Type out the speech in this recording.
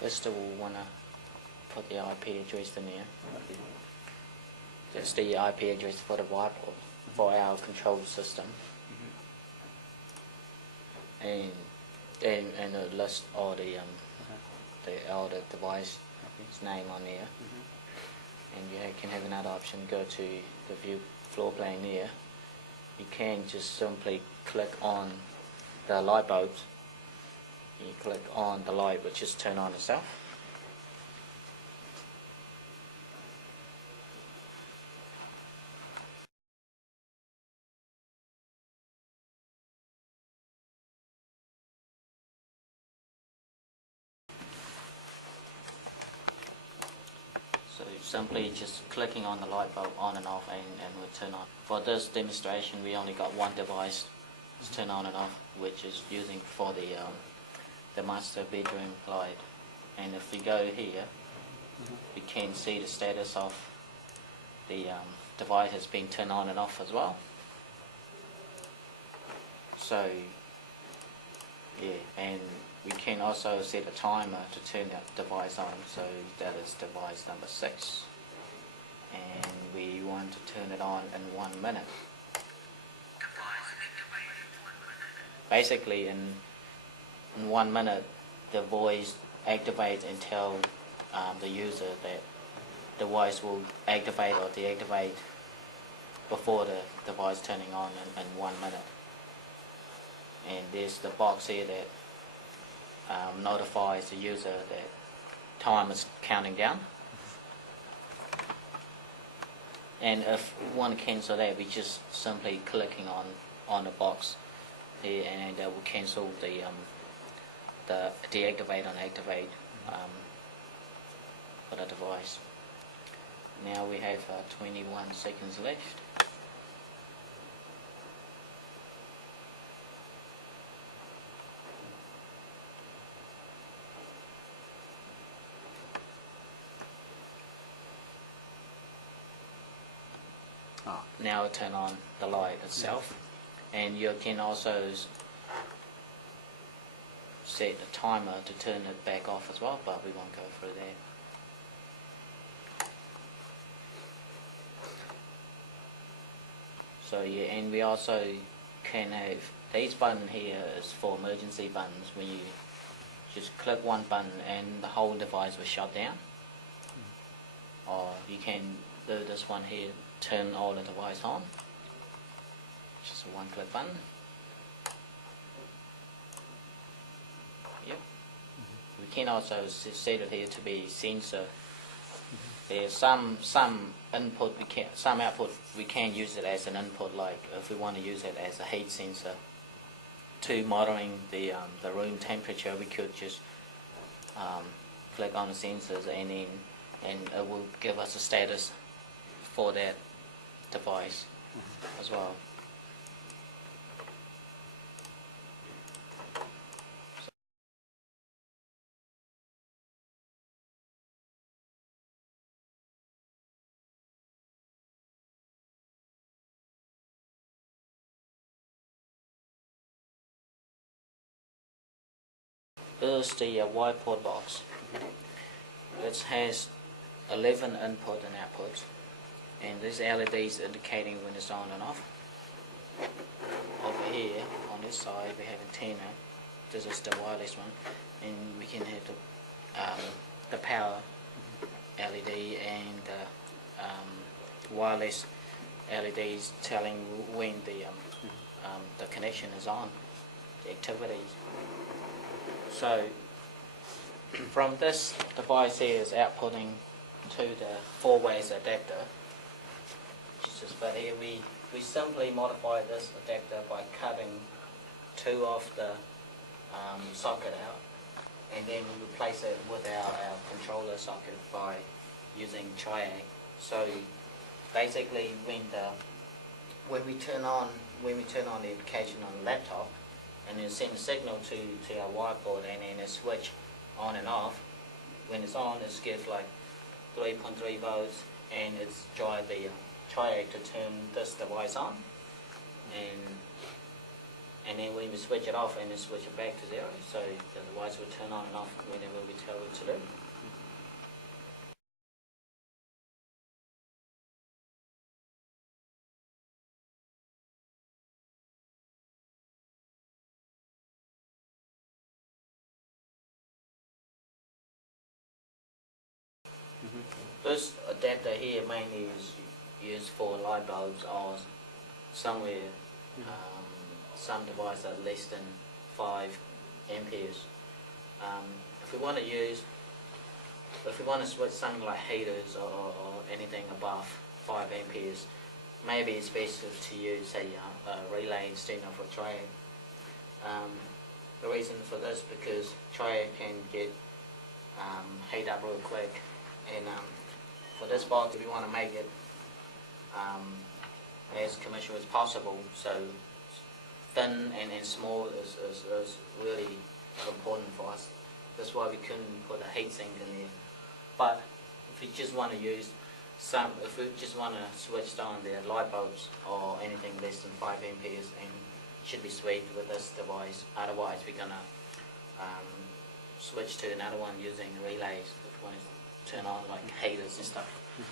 First of all, we want to put the IP address in there. That's the IP address for the whiteboard for our control system. And list all the device name on there. And you can have another option, go to the view floor plan there. You can just simply click on the light bulbs. You click on the light, which just turn on itself. So simply just clicking on the light bulb on and off and will turn on. For this demonstration, we only got one device to turn on and off, which is using for the master bedroom light. And if we go here, we can see the status of the device has been turned on and off as well. So yeah, and we can also set a timer to turn that device on. So that is device number 6, and we want to turn it on in 1 minute. Basically, in 1 minute, the voice activates and tell the user that the device will activate or deactivate before the device turning on in 1 minute. And there's the box here that notifies the user that time is counting down. And if we want to cancel that, we just simply clicking on the box here, and that will cancel the deactivate and activate for the device. Now we have 21 seconds left. Now we turn on the light itself, and you can also set a timer to turn it back off as well, but we won't go through that. So yeah, and we also can have these buttons here is for emergency buttons. When you just click one button and the whole device will shut down. Or you can do this one here, turn all the device on. Just a one-click button. Yep. We can also set it here to be sensor. There's some input some output we can use it as an input, like if we want to use it as a heat sensor to monitoring the room temperature, we could just click on the sensors and it will give us a status for that device as well. This is the whiteboard box. It has 11 input and outputs, and this LED is indicating when it's on and off. Over here on this side we have antenna. This is the wireless one, and we can have the power LED and wireless LEDs telling when the connection is on, the activities. So from this device here is outputting to the 4-way adapter, which is just, but here we simply modify this adapter by cutting 2 of the socket out, and then we replace it with our controller socket by using triac. So basically when we turn on the application on the laptop, and then send a signal to our whiteboard, and then it switch on and off. When it's on, it gives like 3.3 volts, and it's drive the triac to turn this device on, and then when we switch it off and then switch it back to 0, so the device will turn on and off whenever we tell it to do. This adapter here mainly is used for light bulbs or somewhere some device at less than 5 amperes. If we want to switch something like heaters or anything above 5 amperes, maybe it's best to use say a relay instead of a triad. The reason for this because triad can get heat up real quick, and for this box we want to make it as commercial as possible, so thin and small is really important for us. That's why we couldn't put a heatsink in there. But if we just want to use if we just want to switch on the light bulbs or anything less than 5 amperes, and should be sweet with this device. Otherwise we're gonna switch to another one using relays if we want to turn on like heaters and stuff. Yeah.